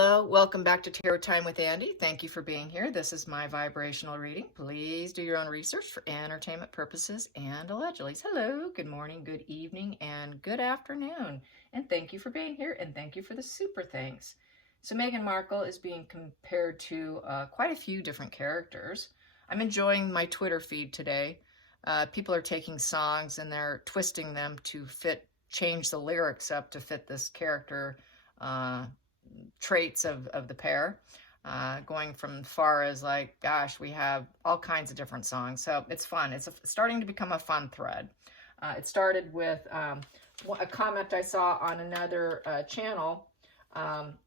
Hello, welcome back to Tarot Time with Andy. Thank you for being here. This is my vibrational reading. Please do your own research for entertainment purposes and allegedly. Hello, good morning, good evening, and good afternoon. And thank you for being here, and thank you for the super thanks. So Meghan Markle is being compared to quite a few different characters. I'm enjoying my Twitter feed today. People are taking songs and they're twisting them to change the lyrics up to fit this character traits of the pair, going from far as like, gosh, we have all kinds of different songs. So it's fun. It's starting to become a fun thread. It started with a comment I saw on another channel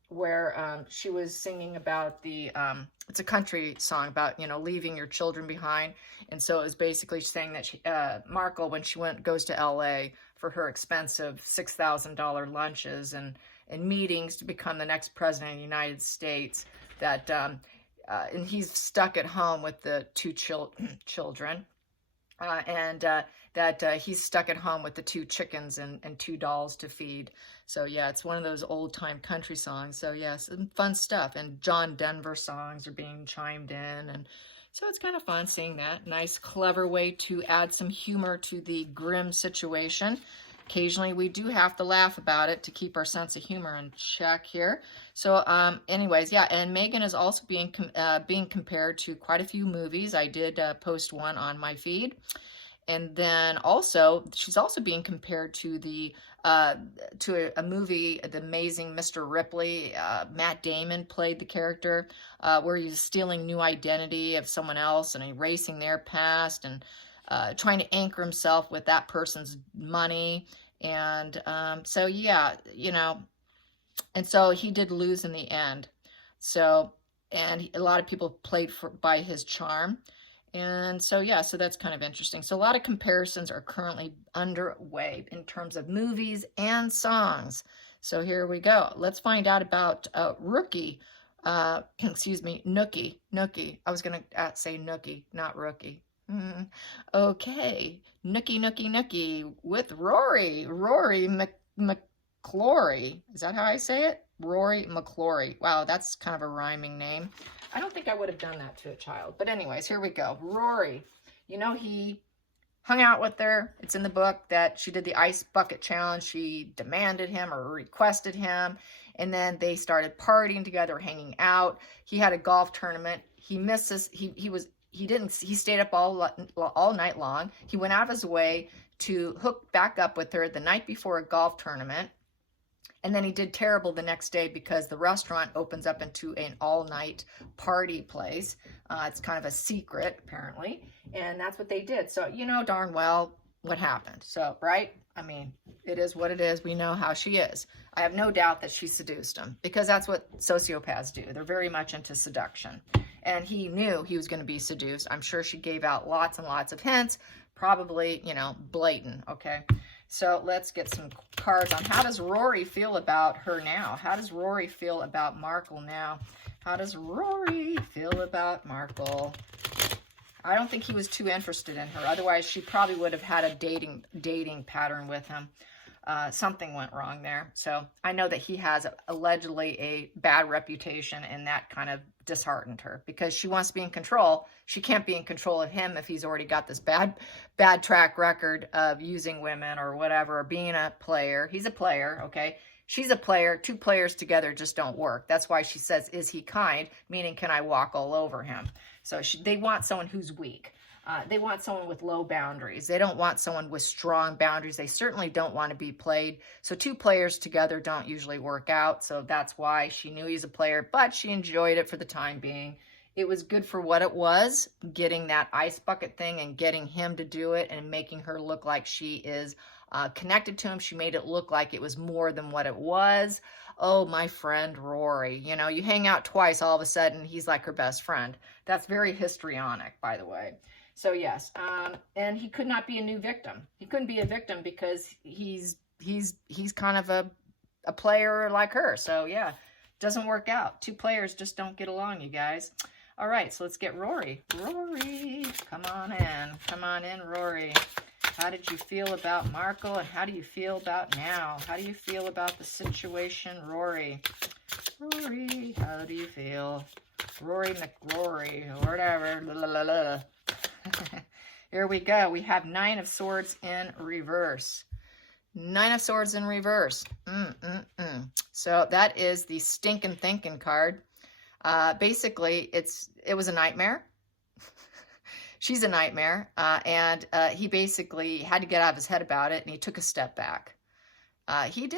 where she was singing about it's a country song about, leaving your children behind. And so it was basically saying that Markle, when she goes to LA for her expensive $6,000 lunches and meetings to become the next president of the United States, that and he's stuck at home with the two children, that he's stuck at home with the two chickens and two dolls to feed. So yeah, it's one of those old-time country songs. So yeah, some fun stuff. And John Denver songs are being chimed in, and so it's kind of fun seeing that. Nice, clever way to add some humor to the grim situation. Occasionally, we do have to laugh about it to keep our sense of humor in check here. So anyways, yeah, and Meghan is also being compared to quite a few movies. I did post one on my feed. And then also, she's also being compared to to a movie, The Amazing Mr. Ripley. Matt Damon played the character where he's stealing new identity of someone else and erasing their past and trying to anchor himself with that person's money. And so, yeah, and so he did lose in the end. So, and a lot of people played by his charm. And so, yeah, so that's kind of interesting. So a lot of comparisons are currently underway in terms of movies and songs. So here we go. Let's find out about Rookie. Excuse me, Nookie. I was going to say Nookie, not Rookie. Okay, Nookie with Rory McLllory. Is that how I say it? Rory McLllory. Wow, that's kind of a rhyming name. I don't think I would have done that to a child. But anyways, here we go. Rory, he hung out with her. It's in the book that she did the ice bucket challenge. She demanded him or requested him. And then they started partying together, hanging out. He had a golf tournament. He misses. He stayed up all night long. He went out of his way to hook back up with her the night before a golf tournament. And then he did terrible the next day because the restaurant opens up into an all-night party place. It's kind of a secret, apparently. And that's what they did. So you know darn well what happened. So, right? I mean, it is what it is. We know how she is. I have no doubt that she seduced him because that's what sociopaths do. They're very much into seduction. And he knew he was going to be seduced. I'm sure she gave out lots and lots of hints, probably, blatant, okay? So let's get some cards on how does Rory feel about her now? How does Rory feel about Markle now? How does Rory feel about Markle? I don't think he was too interested in her. Otherwise, she probably would have had a dating pattern with him. Something went wrong there. So I know that he has allegedly a bad reputation, and that kind of disheartened her because she wants to be in control. She can't be in control of him if he's already got this bad track record of using women or whatever, or being a player. He's a player, okay? She's a player. Two players together just don't work. That's why she says, is he kind? Meaning, can I walk all over him? So they want someone who's weak. They want someone with low boundaries. They don't want someone with strong boundaries. They certainly don't want to be played. So two players together don't usually work out. So that's why she knew he's a player, but she enjoyed it for the time being. It was good for what it was, getting that ice bucket thing and getting him to do it and making her look like she is connected to him. She made it look like it was more than what it was. Oh, my friend Rory. You hang out twice, all of a sudden, he's like her best friend. That's very histrionic, by the way. So yes, and he could not be a new victim. He couldn't be a victim because he's kind of a player like her. So yeah, doesn't work out. Two players just don't get along, you guys. All right, so let's get Rory. Rory, come on in, Rory. How did you feel about Markle, and how do you feel about now? How do you feel about the situation, Rory? Rory. How do you feel? Rory McLllory, or whatever. La, la, la, la. Here we go. We have 9 of Swords in reverse. 9 of Swords in reverse. So that is the stinking thinking card. Basically, it was a nightmare. She's a nightmare. And he basically had to get out of his head about it, and he took a step back. He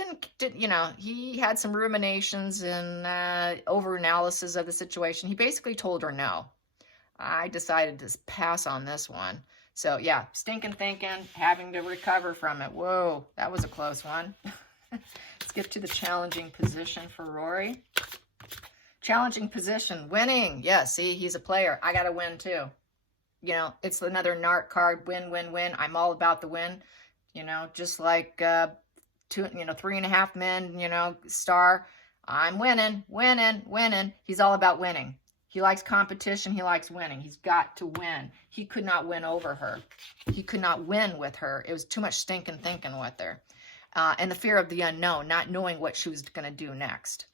he had some ruminations and over-analysis of the situation. He basically told her no. I decided to pass on this one. So, yeah, stinking thinking, having to recover from it. Whoa, that was a close one. Let's get to the challenging position for Rory. Challenging position, winning. Yeah, see, he's a player. I got to win, too. You know, it's another narc card, win, win, win. I'm all about the win. You know, just like 3.5 men, star. I'm winning, winning, winning. He's all about winning. He likes competition. He likes winning. He's got to win. He could not win over her. He could not win with her. It was too much stinking thinking with her. And the fear of the unknown, not knowing what she was going to do next,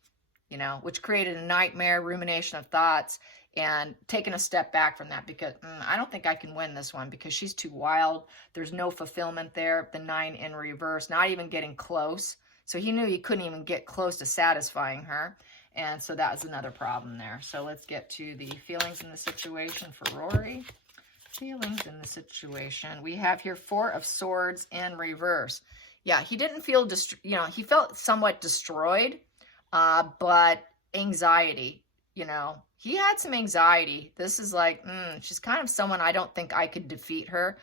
which created a nightmare, rumination of thoughts, and taking a step back from that because I don't think I can win this one because she's too wild. There's no fulfillment there. The 9 in reverse, not even getting close. So he knew he couldn't even get close to satisfying her. And so that was another problem there. So let's get to the feelings in the situation for Rory. Feelings in the situation. We have here 4 of Swords in reverse. Yeah, he didn't feel, he felt somewhat destroyed, but anxiety, he had some anxiety. This is like, she's kind of someone I don't think I could defeat her.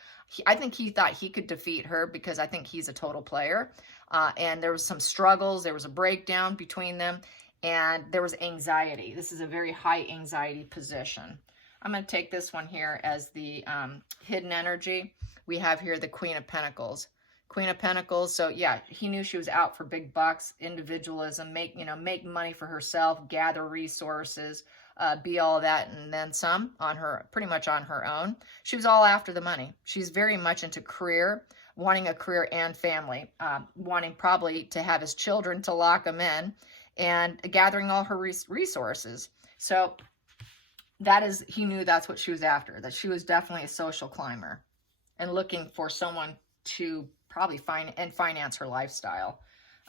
I think he thought he could defeat her because I think he's a total player. And there was some struggles. There was a breakdown between them. And there was anxiety. This is a very high anxiety position. I'm going to take this one here as the hidden energy. We have here the Queen of Pentacles. Queen of Pentacles. So yeah, he knew she was out for big bucks, individualism, make money for herself, gather resources, be all that and then some pretty much on her own. She was all after the money. She's very much into career, wanting a career and family, wanting probably to have his children to lock him in, and gathering all her resources. So he knew that's what she was after, that she was definitely a social climber and looking for someone to probably finance her lifestyle.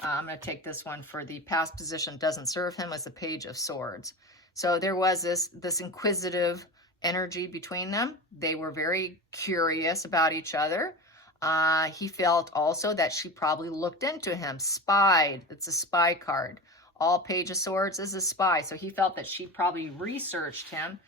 I'm going to take this one for the past position doesn't serve him as the Page of Swords. So there was this inquisitive energy between them. They were very curious about each other. He felt also that she probably looked into him, spied. It's a spy card. All Page of Swords is a spy. So he felt that she probably researched him,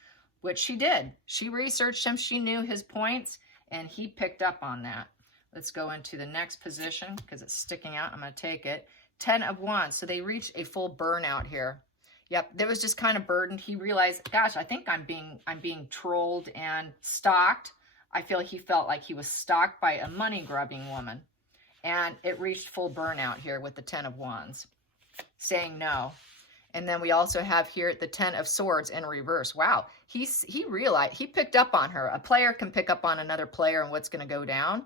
which she did. She researched him. She knew his points, and he picked up on that. Let's go into the next position because it's sticking out. I'm going to take it. 10 of Wands. So they reached a full burnout here. Yep, there was just kind of burdened. He realized, gosh, I think I'm being trolled and stalked. He felt like he was stalked by a money-grubbing woman. And it reached full burnout here with the 10 of Wands, saying no. And then we also have here the 10 of Swords in reverse. Wow, he realized, he picked up on her. A player can pick up on another player and what's going to go down.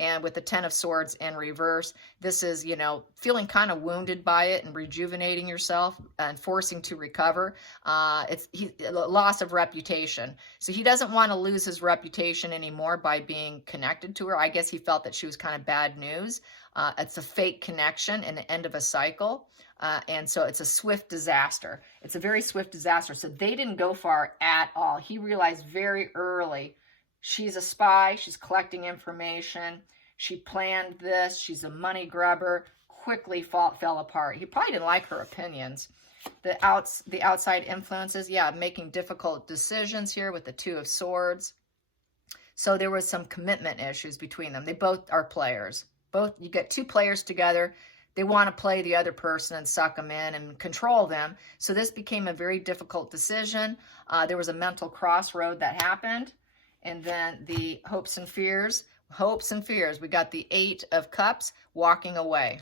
And with the 10 of Swords in reverse, this is, feeling kind of wounded by it and rejuvenating yourself and forcing to recover. It's loss of reputation. So he doesn't want to lose his reputation anymore by being connected to her. I guess he felt that she was kind of bad news. It's a fake connection and the end of a cycle. And so it's a swift disaster. It's a very swift disaster. So they didn't go far at all. He realized very early, she's a spy. She's collecting information. She planned this. She's a money grubber. Quickly fell apart. He probably didn't like her opinions. The outside influences, yeah, making difficult decisions here with the 2 of Swords. So there was some commitment issues between them. They both are players. You get 2 players together. They want to play the other person and suck them in and control them. So this became a very difficult decision. There was a mental crossroad that happened. And then the hopes and fears. We got the 8 of Cups, walking away.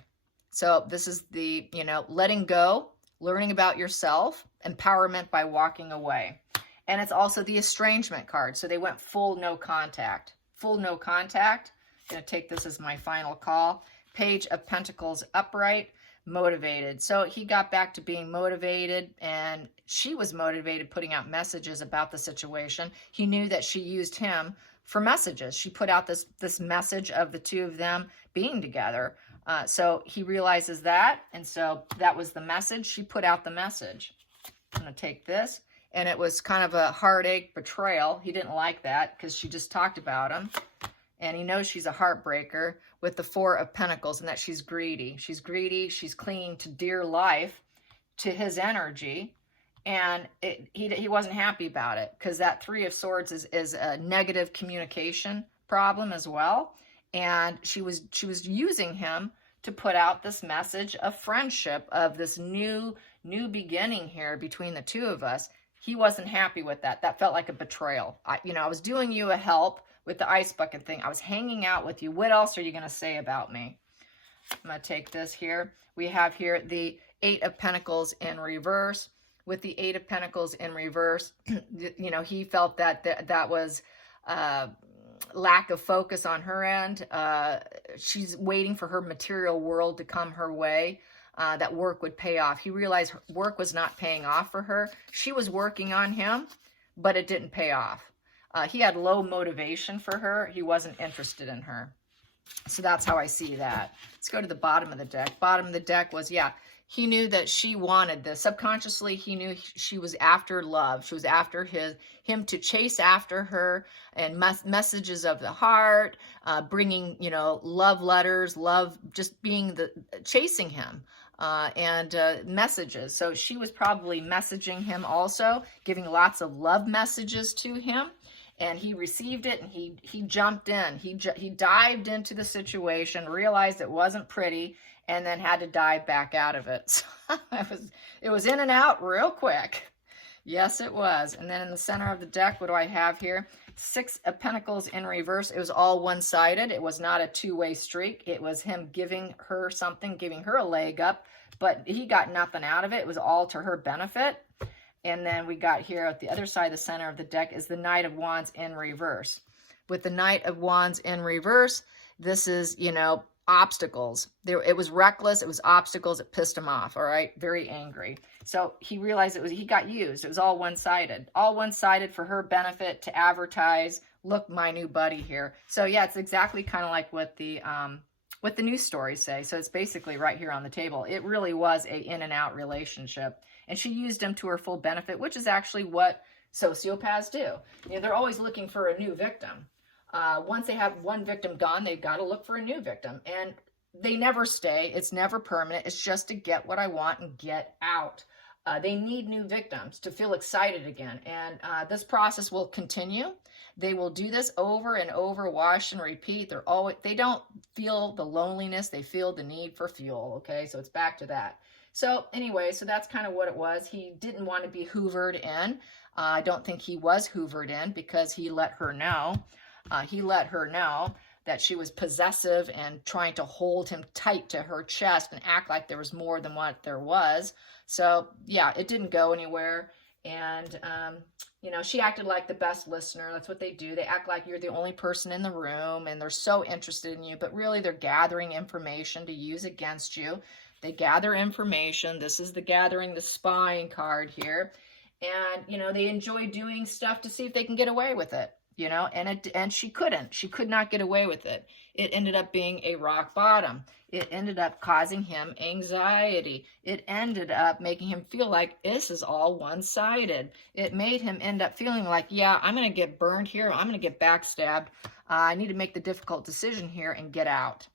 So this is the, letting go, learning about yourself, empowerment by walking away. And it's also the estrangement card. So they went full no contact. Full no contact. I'm going to take this as my final call. Page of Pentacles upright. motivated. So he got back to being motivated, and she was motivated, putting out messages about the situation. He knew that she used him for messages. She put out this message of the two of them being together. So he realizes that, and so that was the message. She put out the message. I'm going to take this, and it was kind of a heartache betrayal. He didn't like that because she just talked about him, and he knows she's a heartbreaker with the Four of Pentacles, and that she's greedy. She's greedy. She's clinging to dear life, to his energy, and he wasn't happy about it because that Three of Swords is a negative communication problem as well, and she was using him to put out this message of friendship, of this new beginning here between the two of us. He wasn't happy with that. That felt like a betrayal. I was doing you a help with the ice bucket thing. I was hanging out with you. What else are you going to say about me? I'm going to take this here. We have here the Eight of Pentacles in reverse. With the Eight of Pentacles in reverse, he felt that was lack of focus on her end. She's waiting for her material world to come her way, that work would pay off. He realized work was not paying off for her. She was working on him, but it didn't pay off. He had low motivation for her. He wasn't interested in her. So that's how I see that. Let's go to the bottom of the deck. Bottom of the deck was, he knew that she wanted this. Subconsciously, he knew she was after love. She was after him to chase after her, and messages of the heart, bringing, love letters, love, just being chasing him, and messages. So she was probably messaging him also, giving lots of love messages to him. And he received it, and he jumped in. He dived into the situation, realized it wasn't pretty, and then had to dive back out of it. So it was in and out real quick. Yes, it was. And then in the center of the deck, what do I have here? Six of Pentacles in reverse. It was all one-sided. It was not a two-way streak. It was him giving her something, giving her a leg up, but he got nothing out of it. It was all to her benefit. And then we got here at the other side, the center of the deck, is the Knight of Wands in reverse. With the Knight of Wands in reverse, this is, obstacles. It was reckless. It was obstacles. It pissed him off. All right. Very angry. So he realized he got used. It was all one-sided. All one-sided for her benefit, to advertise, look, my new buddy here. So yeah, it's exactly kind of like what the news stories say. So it's basically right here on the table. It really was a in and out relationship. And she used him to her full benefit, which is actually what sociopaths do. They're always looking for a new victim. Once they have one victim gone, they've got to look for a new victim. And they never stay. It's never permanent. It's just to get what I want and get out. They need new victims to feel excited again. And this process will continue. They will do this over and over, wash and repeat. They don't feel the loneliness. They feel the need for fuel. Okay, so it's back to that. So anyway, so that's kind of what it was. He didn't want to be hoovered in. I don't think he was hoovered in, because he let her know. He let her know that she was possessive and trying to hold him tight to her chest and act like there was more than what there was. So yeah, it didn't go anywhere. And, she acted like the best listener. That's what they do. They act like you're the only person in the room, and they're so interested in you, but really they're gathering information to use against you. They gather information. This is the gathering, the spying card here. And, they enjoy doing stuff to see if they can get away with it, and she couldn't. She could not get away with it. It ended up being a rock bottom. It ended up causing him anxiety. It ended up making him feel like this is all one-sided. It made him end up feeling like, yeah, I'm going to get burned here. I'm going to get backstabbed. I need to make the difficult decision here and get out.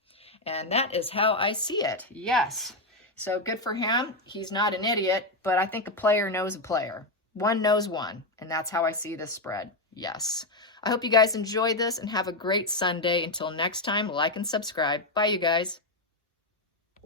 And that is how I see it. Yes. So good for him. He's not an idiot, but I think a player knows a player. One knows one. And that's how I see this spread. Yes. I hope you guys enjoyed this and have a great Sunday. Until next time, like and subscribe. Bye, you guys.